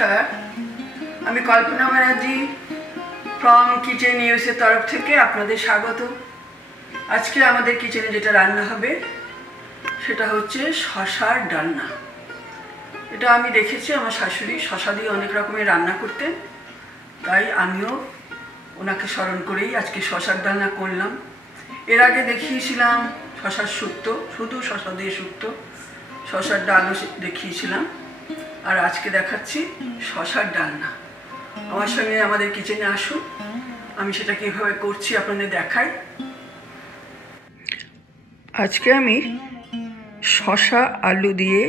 নমস্কার, আমি কল্পনা Banerjee from kitchen USA তরফ থেকে আপনাদের স্বাগত। আজকে আমাদের কিচেনে যেটা রান্না হবে সেটা হচ্ছে শশার ডালনা। এটা আমি দেখেছি আমার শাশুড়ি শশা দিয়ে অনেক রকমের রান্না করতেন, তাই আমিও ওনাকে স্মরণ করেই আজকে শশার ডালনা করলাম। এর আগে দেখিয়েছিলাম শশার শুক্তো, শুধু শশা দিয়ে শুক্তো, শশার ডালও দেখিয়েছিলাম, আর আজকে দেখাচ্ছি শশার ডালনা। আমার সঙ্গে আমাদের কিচেনে আসুন, আমি সেটা কীভাবে করছি আপনাদের দেখাই। আজকে আমি শশা আলু দিয়ে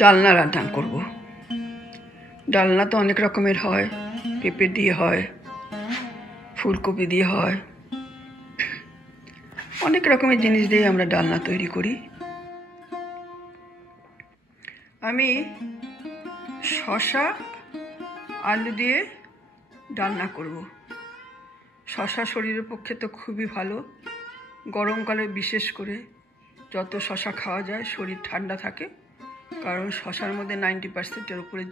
ডালনা রান্না করব। ডালনা তো অনেক রকমের হয়, পেঁপে দিয়ে হয়, ফুলকপি দিয়ে হয়, অনেক রকমের জিনিস দিয়ে আমরা ডালনা তৈরি করি। আমি শশা আলু দিয়ে ডালনা করব। শশা শরীরের পক্ষে তো খুবই ভালো, গরমকালে বিশেষ করে যত শশা খাওয়া যায় শরীর ঠান্ডা থাকে, কারণ শশার মধ্যে 90%-এর উপরে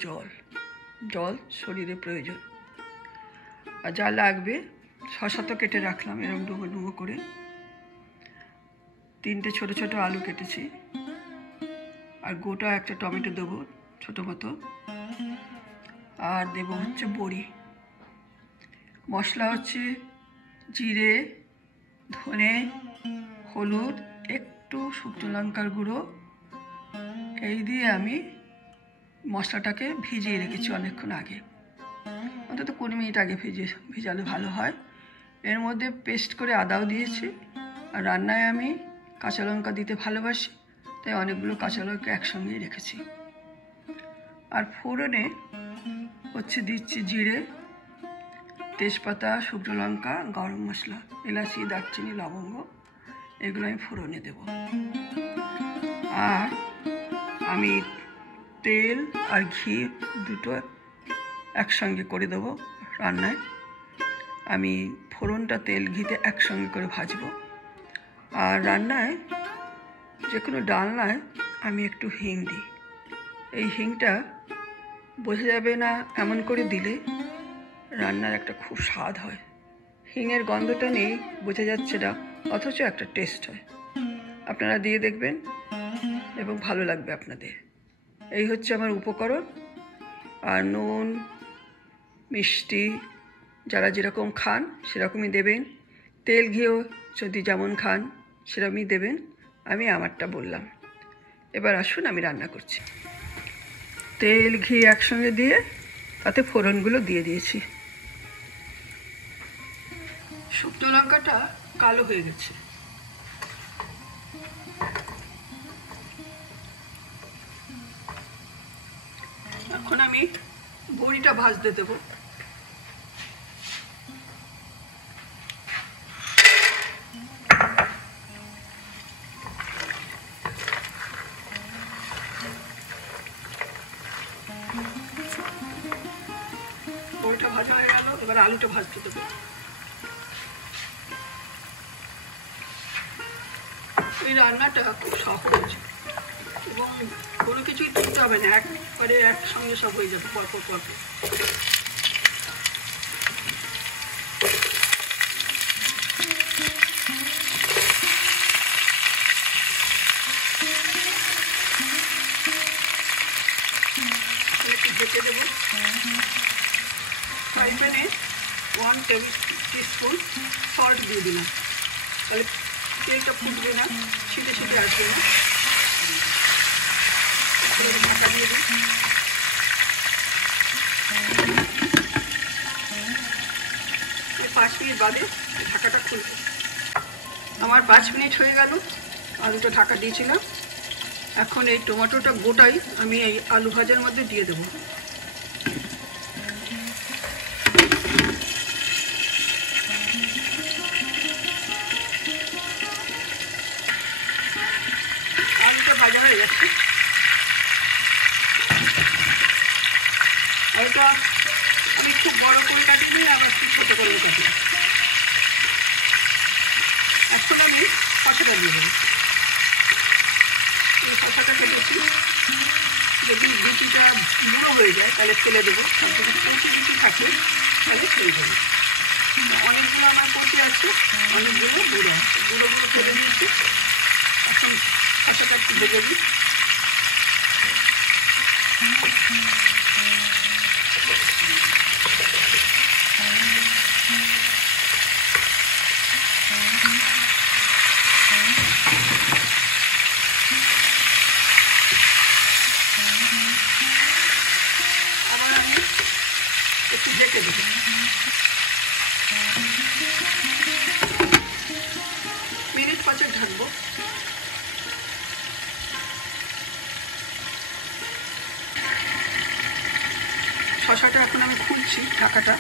জল শরীরে প্রয়োজন। আর যা লাগবে, শশা তো কেটে রাখলাম এরকম ডুবো ডুবো করে, 3টে ছোট ছোট আলু কেটেছি, আর গোটা একটা টমেটো দেবো ছোটো মতো, আর দেব হচ্ছে বড়ি। মশলা হচ্ছে জিরে, ধনে, হলুদ, একটু শুকনো লঙ্কার গুঁড়ো। এই দিয়ে আমি মশলাটাকে ভিজিয়ে রেখেছি অনেকক্ষণ আগে, অন্তত 20 মিনিট আগে ভিজালে ভালো হয়। এর মধ্যে পেস্ট করে আদাও দিয়েছি, আর রান্নায় আমি কাঁচা লঙ্কা দিতে ভালোবাসি, তাই অনেকগুলো কাঁচা লঙ্কা একসঙ্গেই রেখেছি। আর ফোড়নে হচ্ছে দিচ্ছি জিরে, তেজপাতা, শুকনো লঙ্কা, গরম মশলা, এলাচি, দারচিনি, লবঙ্গ, এগুলো আমি ফোড়নে দেব। আর আমি তেল আর ঘি দুটো একসঙ্গে করে দেবো রান্নায়। আমি ফোড়নটা তেল ঘিতে একসঙ্গে করে ভাজবো। আর রান্নায় যে কোনো ডালনায় আমি একটু হিং দিই। এই হিংটা বোঝা যাবে না এমন করে দিলে রান্নার একটা খুব স্বাদ হয়। হিঙের গন্ধটা নেই, বোঝা যাচ্ছে না, অথচ একটা টেস্ট হয়। আপনারা দিয়ে দেখবেন এবং ভালো লাগবে আপনাদের। এই হচ্ছে আমার উপকরণ। আর নুন, মিষ্টি যারা যেরকম খান সেরকমই দেবেন, তেল ঘিও যদি যেমন খান সেরকমই দেবেন। আমি আমারটা বললাম। এবার আসুন আমি রান্না করছি। তেল ঘি একসঙ্গে দিয়ে তাতে ফোড়নগুলো দিয়ে দিয়েছি। শুকনো লঙ্কাটা কালো হয়ে গেছে। এখন আমি বড়িটা ভাজতে দেবো। বড়িটা ভাজা হয়ে গেল, এবার আলুটা ভাজতে দেবো। এই রান্নাটা খুব সহজ এবং কোনো কিছুই তুলতে হবে না, একবারে একসঙ্গে সব হয়ে যাবে পরপর পরপর। একটু ঢেকে দেবো। ফ্রাই প্যানে 1 টেবিল টিস্পুন সল্ট দিয়ে দিলাম, তাহলে তেলটা ফুটবে না, ছিটে ছিটে আসবে না। ঢাকা দিয়ে দিই। 5 মিনিট বাদে ঢাকাটা খুলবে। আমার 5 মিনিট হয়ে গেল, আলুটা ঢাকা দিয়েছিলাম। এখন এই টমেটোটা গোটাই আমি এই আলু ভাজার মধ্যে দিয়ে দেবো। আলুটা ভাজা হয়ে যাচ্ছে। আলুটা আমি খুব বড় করে কাটিনি, আবার খুব ছোটো করে কাটি। এখন আমি শশাটা দিয়ে দেবো। এই শশাটা কেটেছি, যদি বিচিটা গুঁড়ো হয়ে যায় তাহলে ফেলে দেবো, আর যদি কচি বিচি থাকে তাহলে ফেলে দেবো। অনেকগুলো আমার কচি আছে, অনেকগুলো গুঁড়ো আছে, গুঁড়োগুলো ফেলে দিচ্ছি। এখন শসাটা একটু ভেজে দিই। আবার আমি একটু ঢেকে দেবো। মিনিট 5 ঢাকবো। শসাটা এখন আমি খুলছি ঢাকাটা।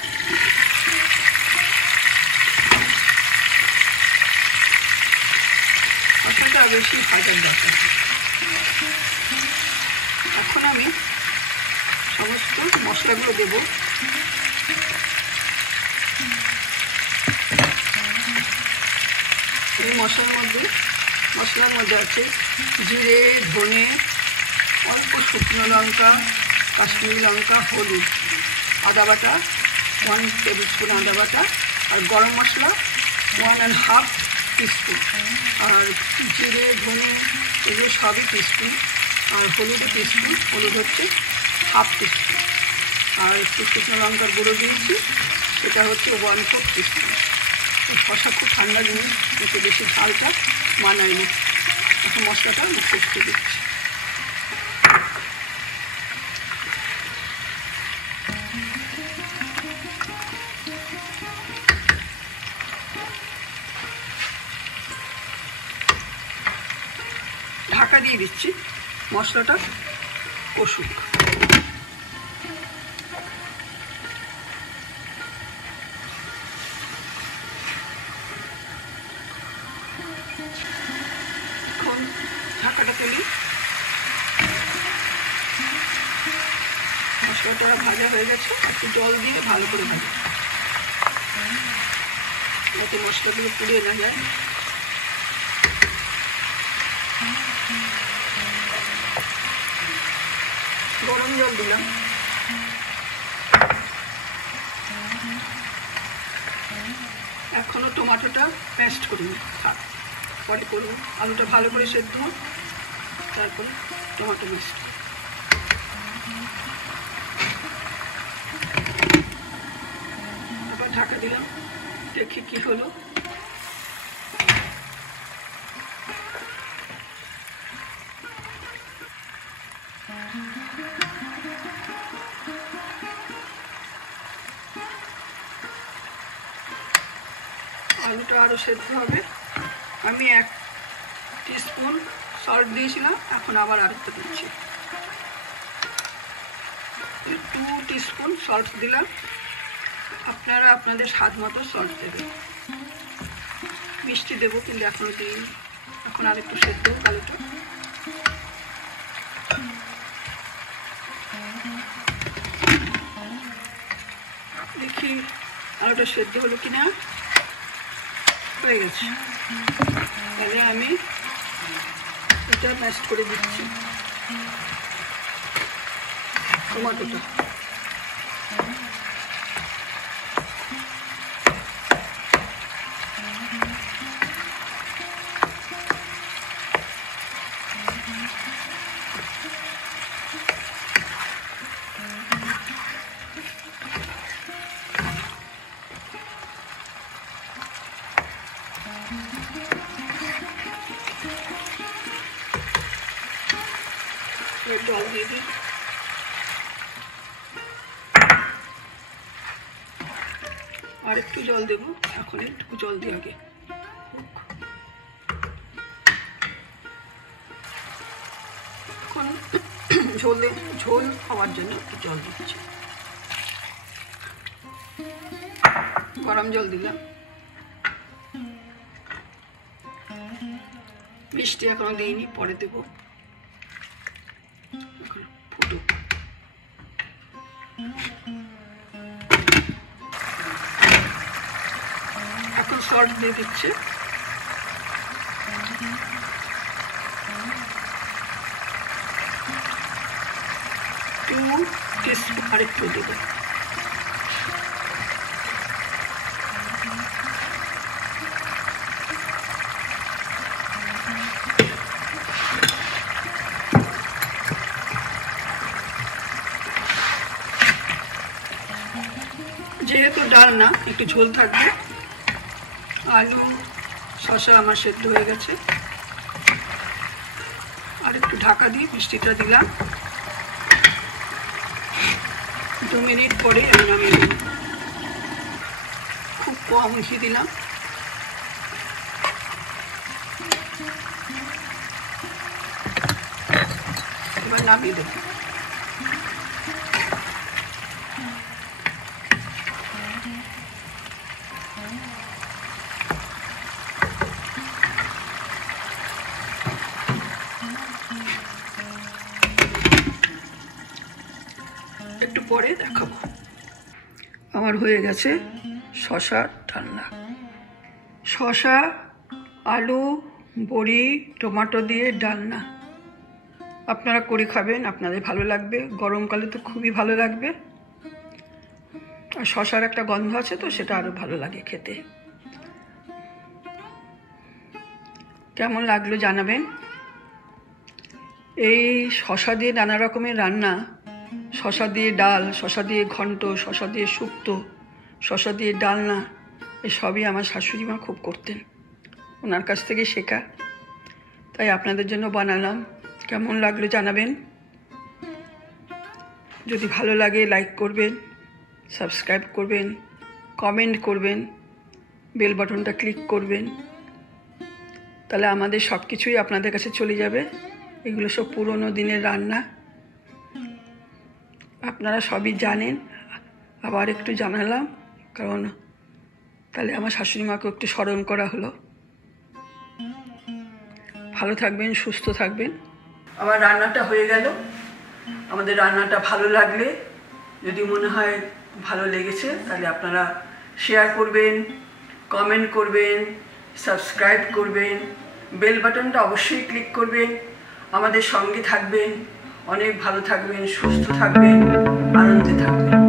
শসাটা বেশি ভাজার দরকার। এখন আমি সমস্ত মশলাগুলো দেব। এই মশলার মধ্যে আছে জিরে, ধনে, অল্প শুকনো লঙ্কা, কাশ্মীরি লঙ্কা, হলুদ, আদা বাটা 1 টেবিল স্পুন আদা বাটা, আর গরম মশলা 1.5 টিস্পুন, আর জিরে, ধনে এগুলো সবই টিস্পুন, আর হলুদও টিস্পুন, হলুদ হচ্ছে 1/2 টিস্পুন, আর একটু শুকনো লঙ্কার গুঁড়ো দিয়েছি, সেটা হচ্ছে 1/4 টিস্পুন। শসা খুব ঠান্ডা জিনিস, এতে বেশি ঝালটা মানায় না। এখন মশলাটা আমি কষতে দিচ্ছি। ঢাকা দিয়ে দিচ্ছি, মশলাটা কষুক। এখন ঢাকাটা তুলি। মশলাটা ভাজা হয়ে গেছে, একটু জল দিয়ে ভালো করে ভাজা, যাতে মশলাগুলো পুড়ে না যায়। গরম জল দিলাম। এখনো টমেটোটা পেস্ট করিনি, থাক পরে করবো। আলুটা ভালো করে সেদ্ধ হোক, তারপরে টমেটো পেস্ট। আবার ঢাকা দিলাম, দেখি কি হলো। আলুটা আরও সেদ্ধ হবে। আমি 1 টিস্পুন সল্ট দিয়েছিলাম, এখন আবার আরেকটা দিচ্ছি। 2 টিস্পুন সল্ট দিলাম। আপনারা আপনাদের স্বাদ মতো সল্ট দেবেন। মিষ্টি দেবো, কিন্তু এখনো দিইনি। এখন আরেকটু সেদ্ধ হোক আলুটা। দেখি আলুটা সেদ্ধ হলো কিনা। হয়ে গেছে, তাহলে আমি এটা ম্যাশ করে দিচ্ছি টমেটোটা। জল দিয়ে দিই। আর একটু জল দেবো, এখন একটু জল দিয়ে আগে এখন ঝোল খাওয়ার জন্য একটু জল দিচ্ছি। গরম জল দিলাম। মিষ্টি এখনো দিইনি, পরে দেবো। ফুটুক। এখন সল্ট দিয়ে দিচ্ছে। নুন আরেকটু দেব। যেহেতু ডাল না, একটু ঝোল থাকবে। আলু শসা আমার সেদ্ধ হয়ে গেছে, আর একটু ঢাকা দিয়ে মিষ্টিটা দিলাম। 2 মিনিট পরে আমি নামিয়ে দিলাম। খুব কম ঘি দিলাম। এবার নামিয়ে দেব। একটু পরে দেখাবো। আমার হয়ে গেছে শসার ডালনা। শসা, আলু, বড়ি, টমেটো দিয়ে ডালনা। আপনারা করে খাবেন, আপনাদের ভালো লাগবে। গরমকালে তো খুবই ভালো লাগবে। আর শসার একটা গন্ধ আছে তো, সেটা আরো ভালো লাগে খেতে। কেমন লাগলো জানাবেন। এই শসা দিয়ে নানা রকমের রান্না, শসা দিয়ে ডাল, শসা দিয়ে ঘন্ট, শসা দিয়ে শুক্তো, শসা দিয়ে ডালনা, এসবই আমার শাশুড়ি মা খুব করতেন, ওনার কাছ থেকে শেখা। তাই আপনাদের জন্য বানালাম। কেমন লাগলো জানাবেন। যদি ভালো লাগে লাইক করবেন, সাবস্ক্রাইব করবেন, কমেন্ট করবেন, বেল বাটনটা ক্লিক করবেন। তাহলে আমাদের সব কিছুই আপনাদের কাছে চলে যাবে। এগুলো সব পুরনো দিনের রান্না, আপনারা সবই জানেন। আবার একটু জানালাম, কারণ তাহলে আমার শাশুড়ি মাকে একটু স্মরণ করা হলো। ভালো থাকবেন, সুস্থ থাকবেন। আমার রান্নাটা হয়ে গেল। আমাদের রান্নাটা ভালো লাগলে, যদি মনে হয় ভালো লেগেছে, তাহলে আপনারা শেয়ার করবেন, কমেন্ট করবেন, সাবস্ক্রাইব করবেন, বেল বাটনটা অবশ্যই ক্লিক করবেন। আমাদের সঙ্গে থাকবেন। অনেক ভালো থাকবেন, সুস্থ থাকবেন, আনন্দে থাকবেন।